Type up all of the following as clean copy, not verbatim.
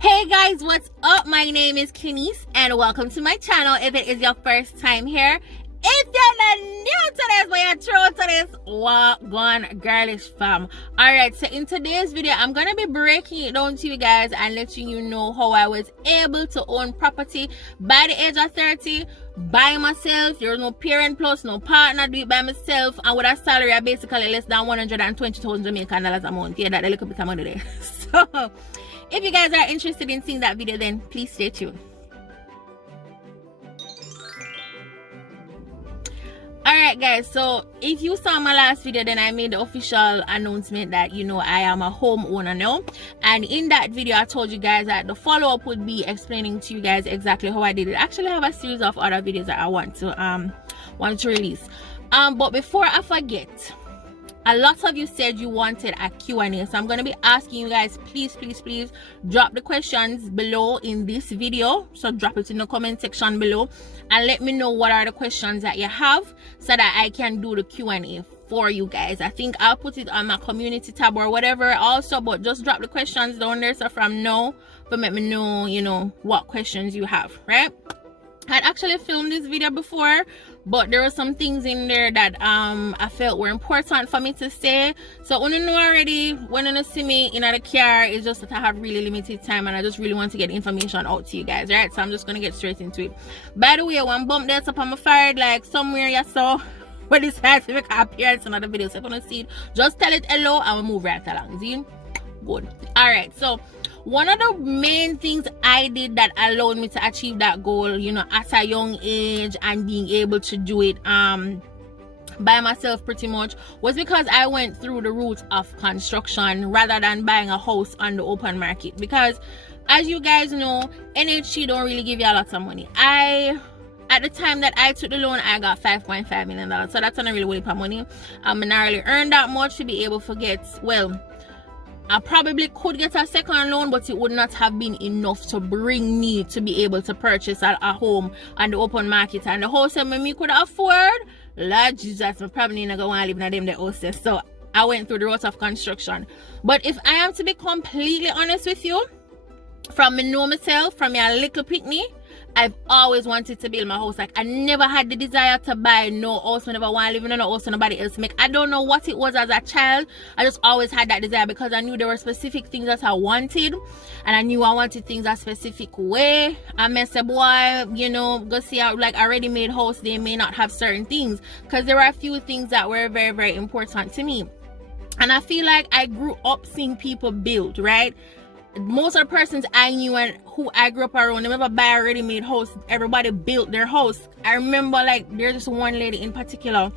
Hey guys, what's up? My name is Kenise and welcome to my channel. If it is your first time here, if you're not new to this, but you're true to this, what gone girlish fam. Alright, so in today's video, I'm gonna be breaking it down to you guys and letting you know how I was able to own property by the age of 30 by myself. There's no parent plus, no partner, do it by myself, and with a salary of basically less than 120,000 Jamaican dollars a month. Yeah, that's a little bit of money there. So if you guys are interested in seeing that video, then please stay tuned. Alright guys, so if you saw my last video, then I made the official announcement that I am a homeowner now, and in that video I told you guys that the follow-up would be explaining to you guys exactly how I did it. I actually have a series of other videos that I want to release, but before I forget, a lot of you said you wanted a Q&A, so I'm going to be asking you guys, please drop the questions below in this video. So drop it in the comment section below and let me know what are the questions that you have so that I can do the Q&A for you guys. I think I'll put it on my community tab or whatever also, but just drop the questions down there so from now, but let me know what questions you have, right? I'd actually filmed this video before, but there were some things in there that I felt were important for me to say. So when you know already, when you see me in the car, it's just that I have really limited time and I just really want to get information out to you guys, right? So I'm just gonna get straight into it. By the way, one bump that's up on my forehead, like somewhere you saw where this has to make an appearance in another video. So if you want to see it, just tell it hello and we'll move right along. See? Good. Alright, so one of the main things I did that allowed me to achieve that goal, at a young age and being able to do it by myself pretty much, was because I went through the route of construction rather than buying a house on the open market. Because as you guys know, NHC don't really give you a lot of money. At the time that I took the loan, I got $5.5 million, so that's not really a lot of money. I not really earned that much to be able to get, well, I probably could get a second loan, but it would not have been enough to bring me to be able to purchase a home on the open market. And the house that me could afford, Lord Jesus, I probably not going to live in them the houses. So I went through the route of construction. But if I am to be completely honest with you, from me know myself, from a little picnic, I've always wanted to build my house. Like, I never had the desire to buy no house. I never want to live in a house nobody else make. I don't know what it was as a child. I just always had that desire because I knew there were specific things that I wanted, and I knew I wanted things a specific way. I said, boy, go see how, like, a ready-made house, they may not have certain things, because there were a few things that were very, very important to me. And I feel like I grew up seeing people build, right? Most of the persons I knew and who I grew up around, they never buy a ready-made house. Everybody built their house. I remember, like, there's just one lady in particular,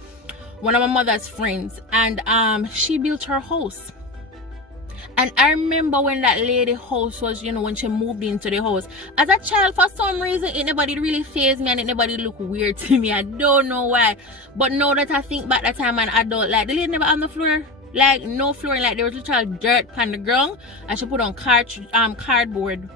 one of my mother's friends, and she built her house. And I remember when that lady house was, when she moved into the house. As a child, for some reason, it never did really faze me and it never did look weird to me. I don't know why. But now that I think back that time, an adult, like, the lady never on the floor. Like, no flooring, like there was literal dirt on the ground, and she put on cardboard,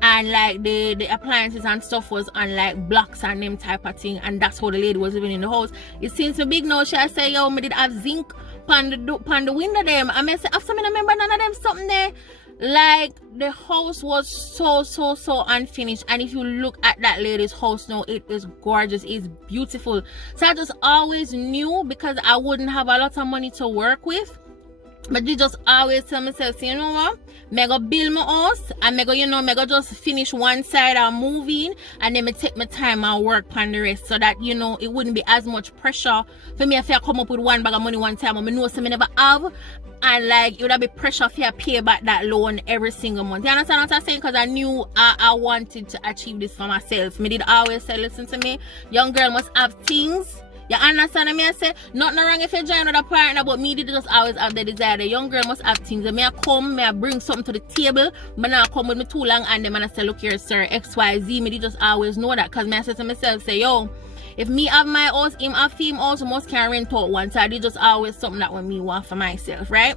and like the appliances and stuff was on like blocks and them type of thing, and that's how the lady was living in the house. It seems so big now. She say, yo, me did have zinc pan the window them. I say, after me remember none of them something there. Like, the house was so unfinished, and if you look at that lady's house now, it is gorgeous, it's beautiful. So I just always knew, because I wouldn't have a lot of money to work with, but you just always tell myself, you know what, me go build my house, and me go just finish one side and move in, and then me take my time and work on the rest, so that it wouldn't be as much pressure for me if I come up with one bag of money one time and I know so me never have, and like it would have be pressure for you to pay back that loan every single month. You understand what I'm saying? Because I knew I wanted to achieve this for myself. Me did always say, listen to me, young girl must have things. You understand me? I say, nothing wrong if you join with a partner, but me did just always have the desire. The young girl must have things. And me I come, me I bring something to the table, but now I come with me too long and then I say, look here, sir, XYZ. Me did just always know that, because me I say to myself, say, yo, if me have my house, him have him also must can rent out one. So I did just always something that when me want for myself, right?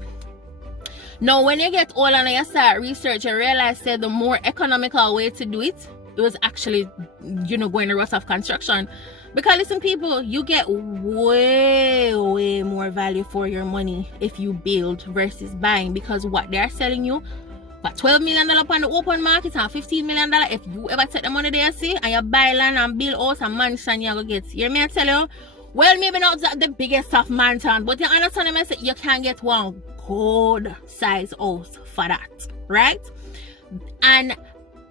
Now, when you get older and you start research, you realize that the more economical way to do it was actually, going the route of construction. Because listen, people, you get way more value for your money if you build versus buying, because what they're selling you for $12 million on the open market and $15 million, if you ever take the money there, see, and you buy land and build house and mansion, you're going to get. You hear me? I tell you, well, maybe not the biggest of mansion, but you understand me? You can get one good size house for that, right? And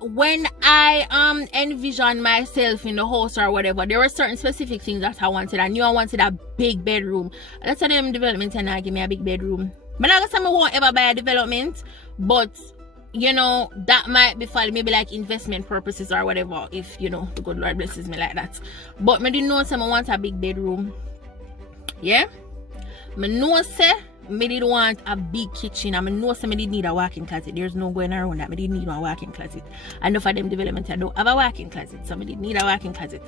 when I envisioned myself in the house or whatever, there were certain specific things that I wanted. I knew I wanted a big bedroom. Let's say them development and I give me a big bedroom. But I guess I won't ever buy a development, but you know, that might be for maybe like investment purposes or whatever, if you know the good Lord blesses me like that. But me didn't know say I want a big bedroom. Yeah, me know say me did want a big kitchen. I know say me did need a walk-in closet. There's no going around that. Me did need a walk-in closet. And for them development I don't have a walk-in closet, so me did need a walk-in closet.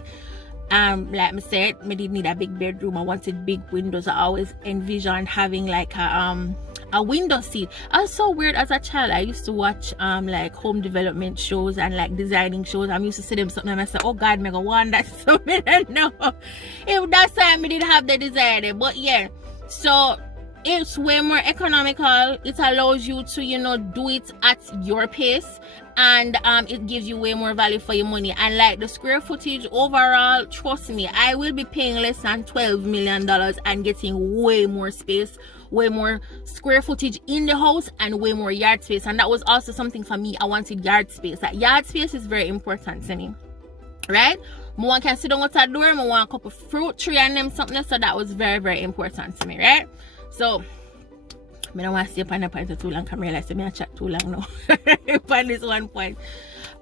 Like I said, me did need a big bedroom. I wanted big windows. I always envisioned having like a window seat. I was so weird as a child. I used to watch like home development shows and like designing shows. I used to see them something and I said, oh God, me go want that. So me don't know if that's time me did have the desire. But yeah, so it's way more economical. It allows you to, you know, do it at your pace, and it gives you way more value for your money. And like the square footage overall, trust me, I will be paying less than $12 million and getting way more space, way more square footage in the house, and way more yard space. And that was also something for me. I wanted yard space. That yard space is very important to me, right? I want to sit down at the door. I want a couple fruit tree and them something. So that was very, very important to me, right? So I don't want to stay up on the point too long. I realize I chat too long now on this one point.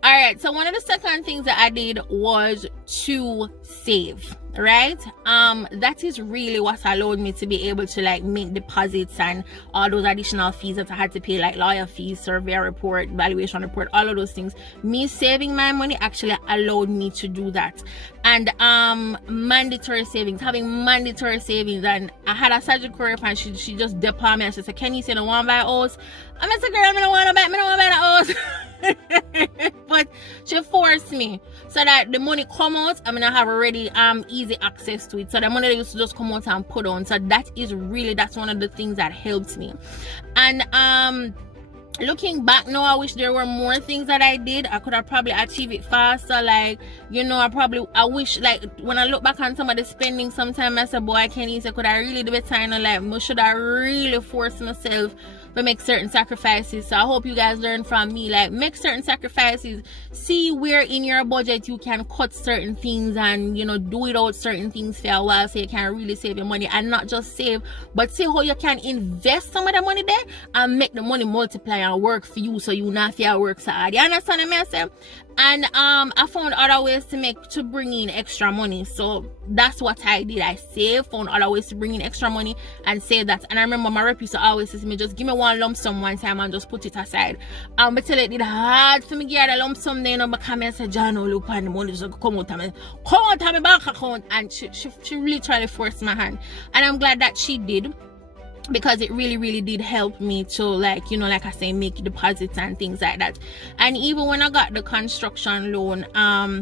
All right, so one of the second things that I did was to save, right? That is really what allowed me to be able to like make deposits and all those additional fees that I had to pay, like lawyer fees, survey report, valuation report, all of those things. Me saving my money actually allowed me to do that. And mandatory savings, having mandatory savings. And I had a surgical rep and she just deployed me and she said, can you say no one buy a house? I'm a girl, I don't want to buy the house. But she forced me so that the money come out, I'm gonna have already easy access to it. So the money that used to just come out and put on. So that's one of the things that helped me. And looking back now, I wish there were more things that I did. I could have probably achieved it faster. Like, you know, I wish, like, when I look back on some of the spending, sometimes I say, boy, I can't eat. Could I really do better? And like, should I really force myself to make certain sacrifices? So I hope you guys learn from me. Like, make certain sacrifices. See where in your budget you can cut certain things and, you know, do without certain things for a while so you can really save your money. And not just save, but see how you can invest some of the money there and make the money multiply and work for you, so you not feel work so hard. You understand what I say? And I found other ways to bring in extra money. So that's what I did. I saved, found other ways to bring in extra money and save that. And I remember my rep used to always say to me, just give me one lump sum one time and just put it aside. But till it did hard for me to get a lump sum then, I come and say, John, oh, look, and the money just come out of my bank account. And she literally forced my hand. And I'm glad that she did, because it really did help me to, like, you know, like I say, make deposits and things like that. And even when I got the construction loan,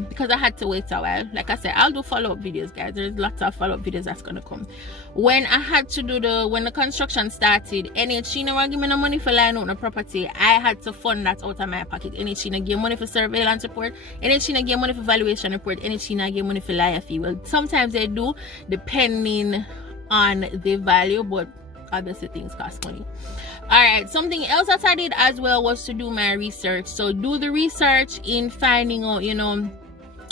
because I had to wait a while, like I said, I'll do follow-up videos, guys. There's lots of follow-up videos that's gonna come. When I had to do when the construction started, NHC never give me no money for line out the property. I had to fund that out of my pocket. NHC no give money for surveillance report, NHC no give money for valuation report, NHC no give money for lawyer fee. Well, sometimes they do, depending on the value, but obviously things cost money. All right, something else that I did as well was to do my research. So do the research in finding out, you know,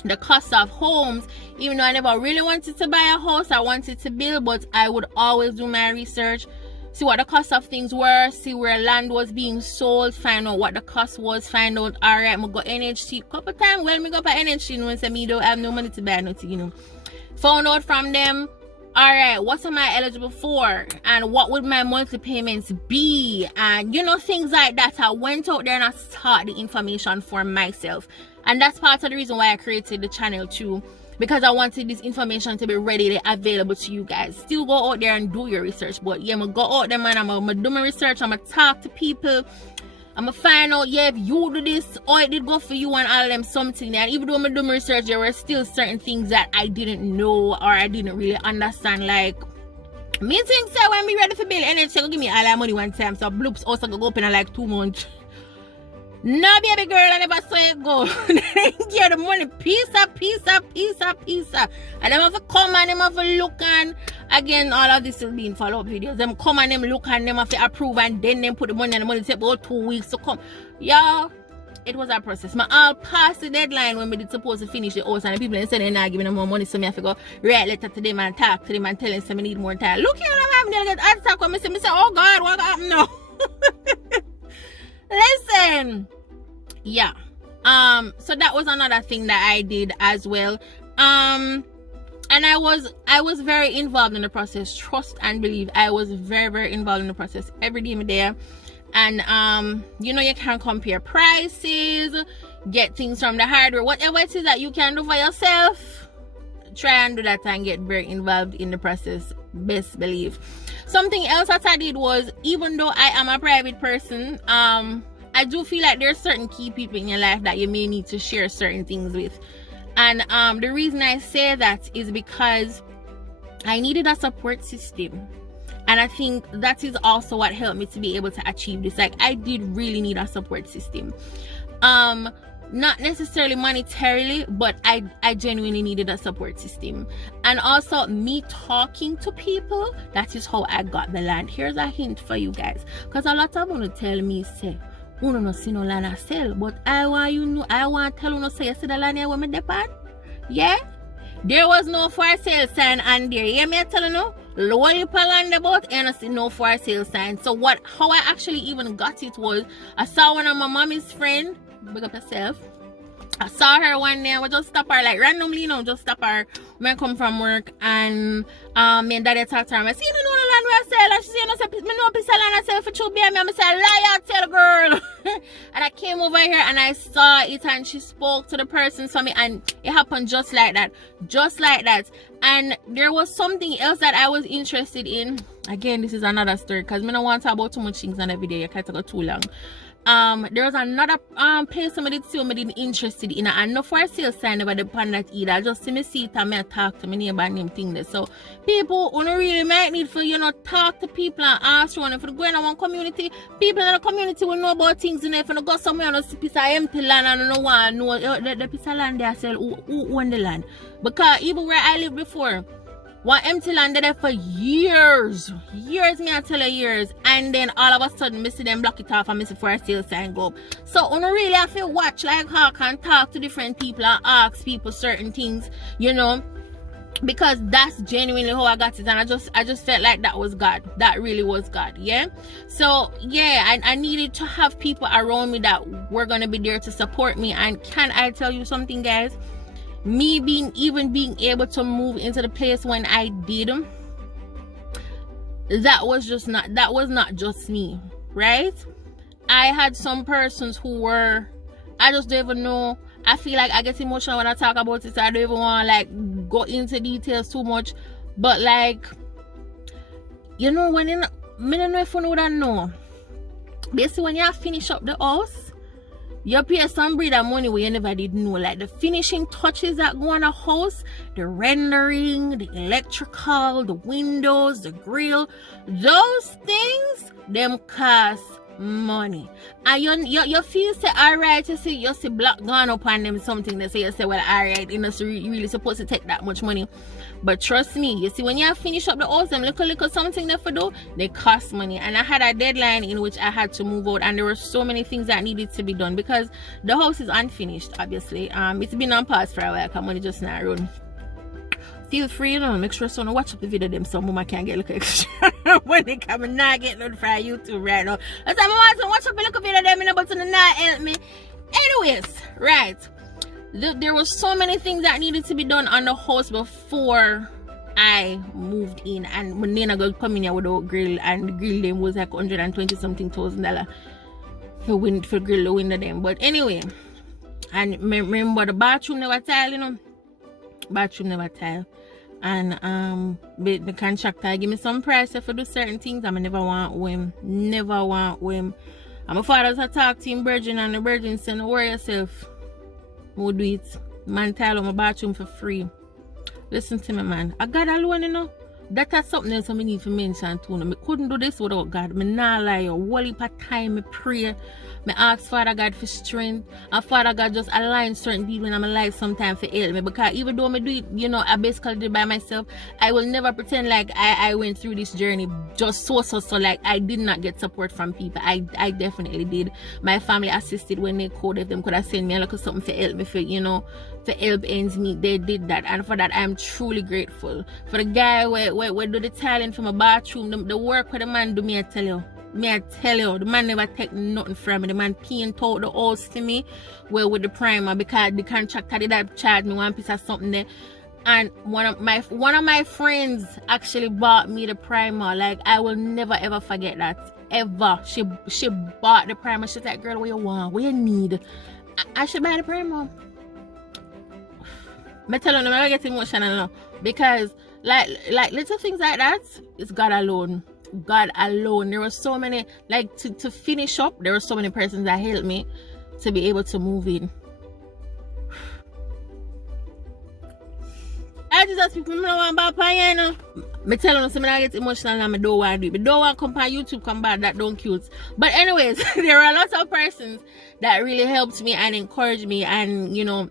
the cost of homes. Even though I never really wanted to buy a house, I wanted to build, but I would always do my research, see what the cost of things were, see where land was being sold, find out what the cost was, find out, all right, I'm go NHT a couple times. Well, me go by NHT, you know, and say me don't have no money to buy nothing, you know. Found out from them, all right, what am I eligible for, and what would my monthly payments be, and you know, things like that. I went out there and I sought the information for myself, and that's part of the reason why I created the channel too, because I wanted this information to be readily available to you guys. Still go out there and do your research, but yeah, I'm gonna go out there, man. I'm gonna do my research, I'm gonna talk to people, I'm gonna find out, yeah, if you do this, or it did go for you and all of them something. And even though I do my research, there were still certain things that I didn't know or I didn't really understand. Like, me think so when we ready for bill, and then she go give me all that money one time, so bloops also go open in like 2 months. No, baby girl, I never saw it go. They get the money piece. And them have to come and them have to look, and again, all of this will be in follow-up videos. Them come and them look and them have to approve, and then them put the money, and the money take about 2 weeks to come. Yeah, it was a process. My all past the deadline when we did supposed to finish the house, and the people said they're not giving them more money, so me have to go write letter to them and talk to them and tell them so I need more time. Look here, I'm having to get heart attack when I say, oh God, what happened now? Listen, yeah, so that was another thing that I did as well, and I was very involved in the process. Trust and believe, I was very, very involved in the process every day I'm there. And you know, you can compare prices, get things from the hardware, whatever it is that you can do for yourself, try and do that and get very involved in the process, best believe. Something else that I did was, even though I am a private person, I do feel like there's certain key people in your life that you may need to share certain things with. And the reason I say that is because I needed a support system. And I think that is also what helped me to be able to achieve this. Like, I did really need a support system. Not necessarily monetarily, but I genuinely needed a support system. And also me talking to people, that is how I got the land. Here's a hint for you guys, because a lot of them tell me, say, you don't see no land I sell, but I want you know, I want to tell you no, say, you see the land here where me depart? Yeah, there was no for sale sign on there. Yeah, me tell you no, lower you land about and I see no for sale sign. So how I actually even got it was, I saw one of my mommy's friend, big up yourself. I saw her one day. I just stop her like randomly, you know, just stop her when I come from work, and me and daddy talked to her. I said, you know the land where I sell? And she said, you know, me know piece of land I sell for 2 baby. I said, lie, tell girl. And I came over here and I saw it, and she spoke to the person for me, and it happened just like that. And there was something else that I was interested in. Again, this is another story, because I don't want to talk about too much things on every day. I can't go too long. There was another place somebody did see me didn't interested in, and no for sale sign about the pan that either. I just see me see it and me talk to my neighbor and them thing there. So people who really might need for, you know, talk to people and ask one. If you go in one community, people in the community will know about things, and if you go somewhere on a piece of empty land and no one know the piece of land they sell, who own the land. Because even where I lived before, one empty land there for years, me I tell you, years, and then all of a sudden me see them block it off and me see for a sale sign go up. So I really have to watch like how I can talk to different people and ask people certain things, you know, because that's genuinely how I got it. And I just felt like that was God. That really was God. Yeah. So yeah, I needed to have people around me that were gonna be there to support me. And can I tell you something, guys? Me being able to move into the place when I did, that was not just me, right? I had some persons who were, I just don't even know. I feel like I get emotional when I talk about it, so I don't even want to like go into details too much. But like, you know, when I don't know if you would know. Basically, when you finish up the house, you pay some breed of money where you never did know. Like the finishing touches that go on a house, the rendering, the electrical, the windows, the grill, those things, them cost money. And you feel say alright, you see black gone up on them something, they say you say, well, alright, you know, so you really supposed to take that much money. But trust me, you see, when you finish up the house, them little something they for do, they cost money. And I had a deadline in which I had to move out, and there were so many things that needed to be done because the house is unfinished, obviously. It's been on pause for a while, because money just not run. Feel free, you know, make sure someone watch up the video them so mama can get a little extra when they come and not get nothing from YouTube right now. That's why I want to watch up a little video them, you know, but to not help me. Anyways, right. There was so many things that needed to be done on the house before I moved in, and when then I got come in here with a grill, and the grill them was like $120,000 for grill the window them. But anyway, and remember the bathroom never tile, you know, and the contractor give me some price for do certain things. I never want whim. And my father's a talk to him virgin, and the virgin said, don't worry yourself, we'll do it. Man tile on my bathroom for free. Listen to me, man. I got alone, you know. that is something else I need to mention too. I couldn't do this without God. I not lie. Whole heap of time I pray. I ask Father God for strength. And Father God just align certain people in my life sometimes to help me. Because even though I do it, you know, I basically did it by myself, I will never pretend like I went through this journey just so like I did not get support from people. I definitely did. My family assisted when they could. If them could have sent me a little something to help me for, you know, to help ends meet. They did that. And for that, I am truly grateful. For the guy where do the talent from a bathroom, the work where the man do, me I tell you, the man never take nothing from me. The man paint out the house to me with the primer, because the contractor did that charge me one piece of something there. And one of my friends actually bought me the primer. Like, I will never ever forget that. Ever. She bought the primer. She's like, girl, what you want? What you need? I should buy the primer. I tell you, I get emotional now. Because like little things like that, it's God alone. God alone. There were so many, like, to finish up, there were so many persons that helped me to be able to move in. I just people know about piano. I tell them I get emotional and I don't want to do it. I don't want to come on YouTube, come back, that don't cute. But anyways, there are a lot of persons that really helped me and encouraged me and, you know,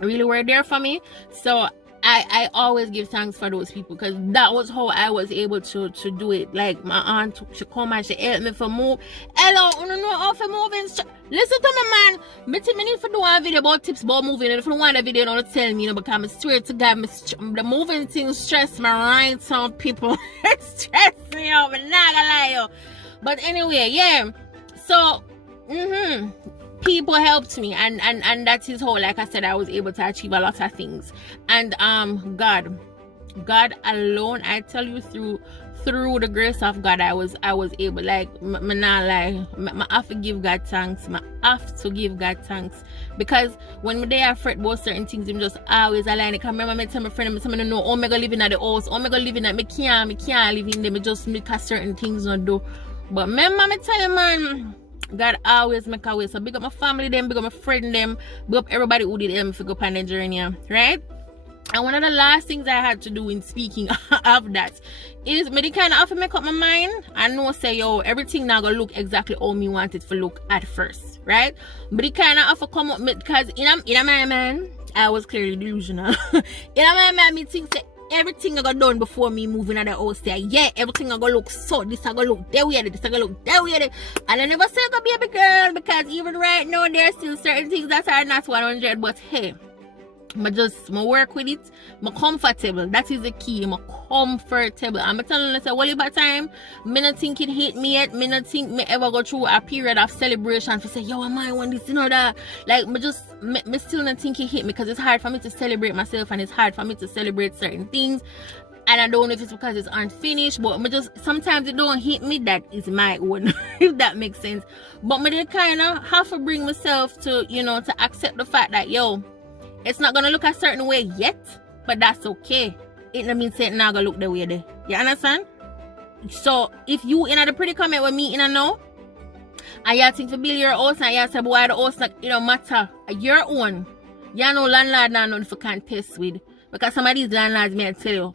really were there for me. So I always give thanks for those people, because that was how I was able to do it. Like, my aunt, she come and she helped me for move. Hello, you know how to move in. Listen to me, man. Me need to do a video about tips about moving. And if you want a video, don't tell me, you know, because I swear to God, the moving thing stress my right some people. It stress me out, I'm not gonna lie you. But anyway, yeah. So, people helped me, and that is how, like I said, I was able to achieve a lot of things. And God alone, I tell you, through the grace of God, I was able, like, me not lie, I have to give God thanks. I have to give God thanks, because when they are fret about certain things, I'm just always align. I remember me tell my friend, I know, oh, me go living at the house, oh, me go living at, me can't live in them, just because certain things not do. But remember me tell you, man, God always make a way. So big up my family them, big up my friend them, big up everybody who did them to go on the journey, right? And one of the last things I had to do in speaking of that is me kind of have to make up my mind and know, say, yo, everything now gonna look exactly how me want it to look at first, right? But it kind of have to come up, because in my mind, I was clearly delusional. In my mind, me think say everything I got done before me moving out of the house there. Yeah, everything I gonna look so, this I gonna look that way, this I gonna look that way. And I never say I gonna be a big girl, because even right now there are still certain things that are not 100. But hey, I work with it. I'm comfortable. That is the key. I'm comfortable. I'm telling you, say, well, about time, me not think it hit me yet. Me not think me ever go through a period of celebration for say, yo, I want this, you know, that. Like, me still not think it hit me, because it's hard for me to celebrate myself, and it's hard for me to celebrate certain things. And I don't know if it's because it's unfinished, but sometimes it don't hit me. That is my own, if that makes sense. But me kind of have to bring myself to, you know, to accept the fact that, yo, it's not gonna look a certain way yet, but that's okay. It don't mean say it's not gonna look the way there. You understand? So if you in a predicament with me in a now, and you think to build your house, and you say, boy, the house, it don't matter. Your own. You know landlord now nothing for contest with. Because some of these landlords may tell you,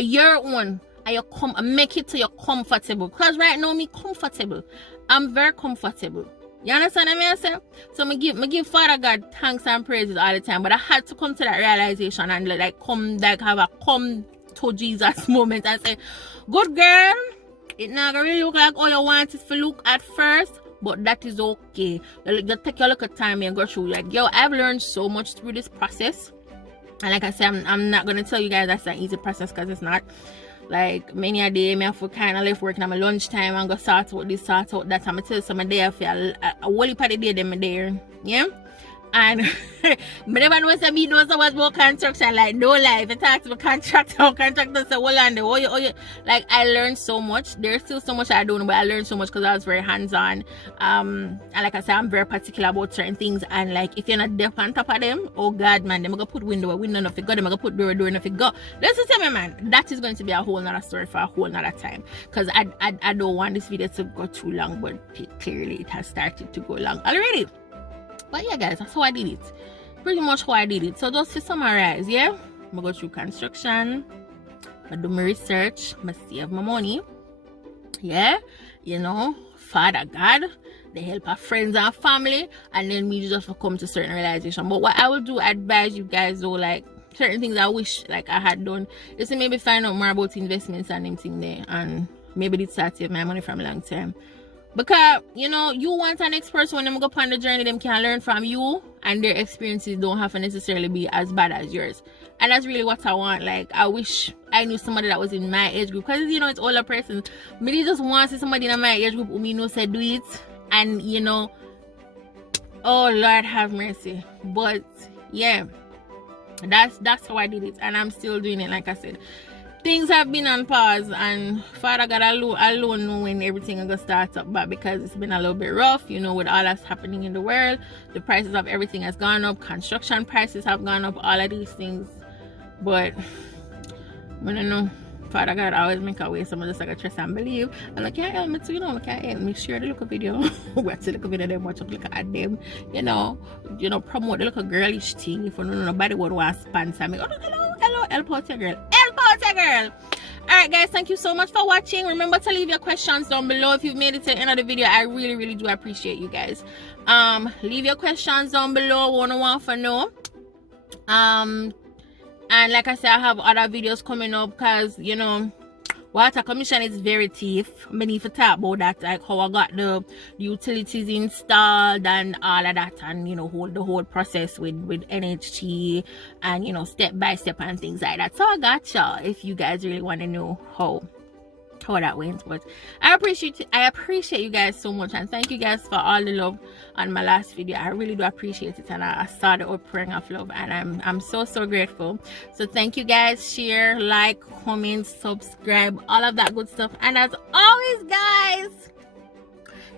your own, and you make it to you're comfortable. Because right now me comfortable. I'm very comfortable. You understand what I say? So I give Father God thanks and praises all the time. But I had to come to that realization and have a come to Jesus moment and say, good girl, it not gonna really look like all you want is to look at first, but that is okay. Just take a look at time and go through. Like, yo, I've learned so much through this process. And like I said, I'm not gonna tell you guys that's an easy process, because it's not. Like, many a day, I have to kind of left work in my lunchtime and go sort out this, sort out that. I'm tell you some day I feel a whole heap of the day them there. Yeah? And I never know what me know so much about construction. Like, no life. I talk to my contractor say, hold on there. Like, I learned so much. There's still so much I don't know, but I learned so much because I was very hands-on. And like I said, I'm very particular about certain things. And like, if you're not deaf on top of them, oh God, man, they're going to put window enough. They're going to put door enough. Listen to me, man. That is going to be a whole nother story for a whole nother time. Because I don't want this video to go too long, but clearly it has started to go long already. But yeah, guys, that's how I did it. Pretty much how I did it. So just to summarize, yeah, I'm going to go through construction, I do my research, I save my money. Yeah, you know, Father God, the help of friends and family, and then me just come to certain realization. But what I will do advise you guys though, like certain things I wish like I had done is to maybe find out more about investments and everything there, and maybe it start save my money from a long time. Because you know, you want an next person when them go on the journey, them can learn from you, and their experiences don't have to necessarily be as bad as yours. And that's really what I want. Like, I wish I knew somebody that was in my age group, because you know, it's older person. Me just want to see somebody in my age group who me know say do it, and you know, oh Lord have mercy. But yeah, that's how I did it, and I'm still doing it. Like I said, things have been on pause, and Father God alone know when everything is gonna start up back, because it's been a little bit rough, you know, with all that's happening in the world. The prices of everything has gone up, construction prices have gone up, all of these things. But I don't know, Father God always make a way. Someone just like trust and believe. And like, can't help me too, you know, can't help me share the little video. Watch the little video, them watch up, look at them, you know, promote the little girlish thing. If you know nobody would want to sponsor me. Oh, hello, help out your girl. Alright guys, thank you so much for watching. Remember to leave your questions down below. If you've made it to the end of the video, I really do appreciate you guys. Leave your questions down below. Want to know. And like I said, I have other videos coming up, because you know, water commission is very tough. I need to talk about that, like how I got the utilities installed and all of that, and you know, the whole process with NHT, and you know, step by step and things like that. So I got y'all if you guys really want to know how that went. But I appreciate you guys so much, and thank you guys for all the love on my last video. I really do appreciate it, and I saw the outpouring of love, and I'm so grateful. So thank you guys. Share, like, comment, subscribe, all of that good stuff. And as always guys,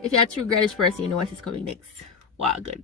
if you're a true girlish person, you know what is coming next. Wow, good.